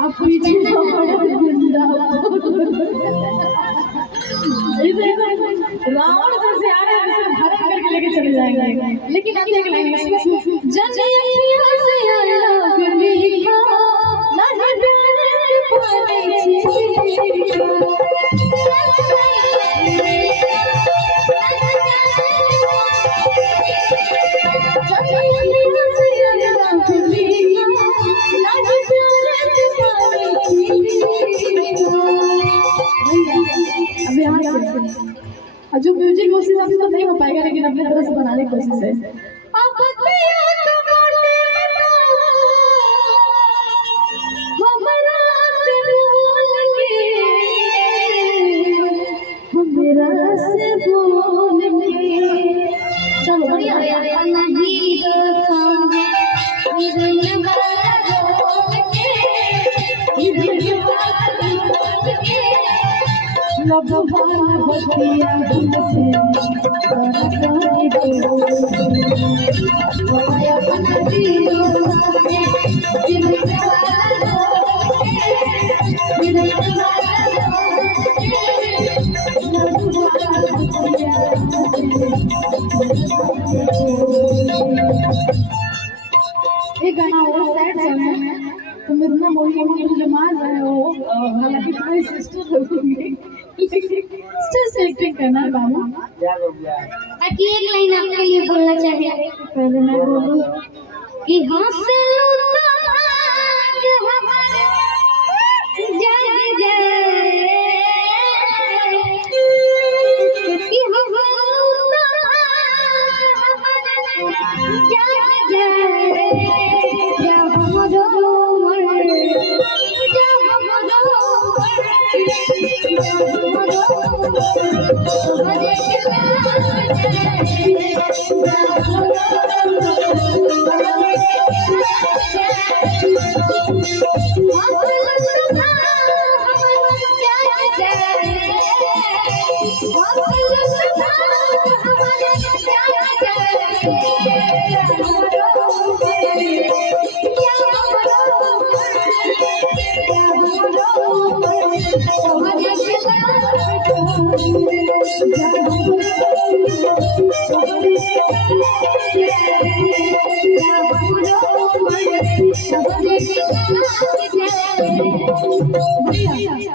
अब पीछे रावण जैसे आ रहे हैं हरण करके लेके चले जाएंगे। लेकिन अब एक लाइन जो म्यूजिक उस हिसाब से तो नहीं हो पाएगा, लेकिन अपने तरह से बनाने की कोशिश है। एक गाना और सैड सॉन्ग है, तुम इतना बोलिए मुझे मार रहे हो। हालांकि तुम्हारी सिस्टर होगी, सिस्टर एक्टिंग करना बाबू। बाकी एक लाइन आपके लिए बोलना चाहिए। पहले मैं बोलूं कि हंसलू तो भाग हमारे जग जाए, कि हंसलू तो भाग हमारे जग जाए। जब हम रो मर, जब हम रो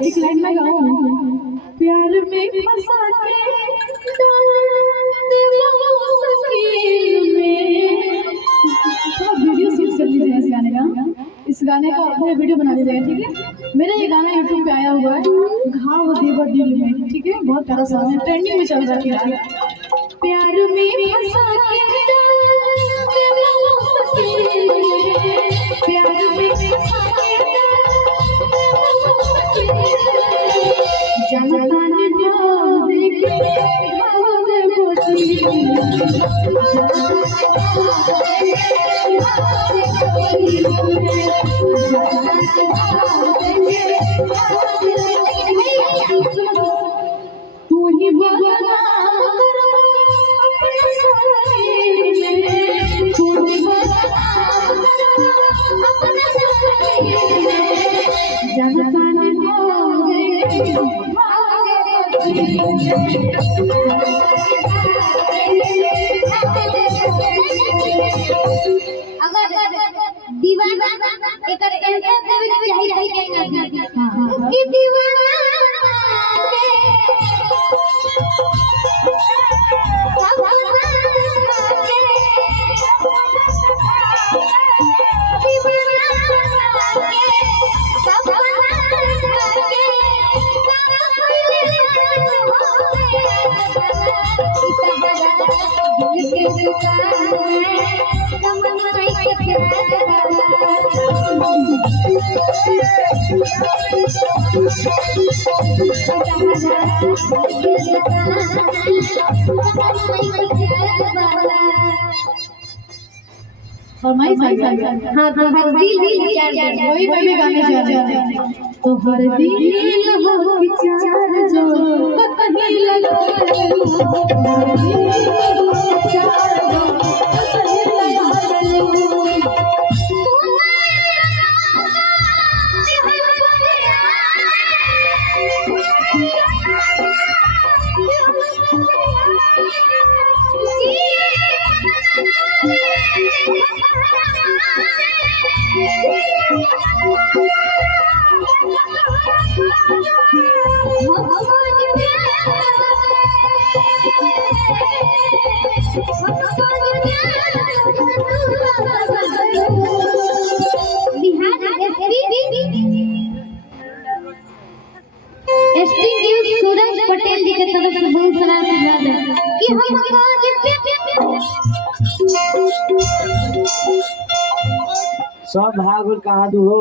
एक लाइन में गाऊं, प्यार में फंसा के डाल दिया मुश्किल में। थोड़ा वीडियो शूट कर लीजिए इस गाने का, इस गाने का अपने वीडियो बना लीजिएगा, ठीक है। मेरा ये गाना यूट्यूब पे आया हुआ है, घाव देवर दिल में, ठीक है। बहुत प्यारा सॉन्ग है, ट्रेंडिंग में चल रहा है। प्यार में फंसा के डाल दिया मुश्किल में, प्यार में फंसा के जनता ने जो देखे भाव बोली, तू ही बदनाम करो अपने शरीर में, तू ही बदनाम करो अपने शरीर में। जनता ने जो देखे अगर दीवाना एक ऐसा देवी चाहिए कि दीवाना और मैं हाँ हाँ दिल दिल वही गाने जा रहे हैं। तो हर दिल हो विचार जो कहीं लगा सूरज पटेल जी के तरफ से बहुत सारा आशीर्वाद है कि हम सब भाग कहाँ दू हो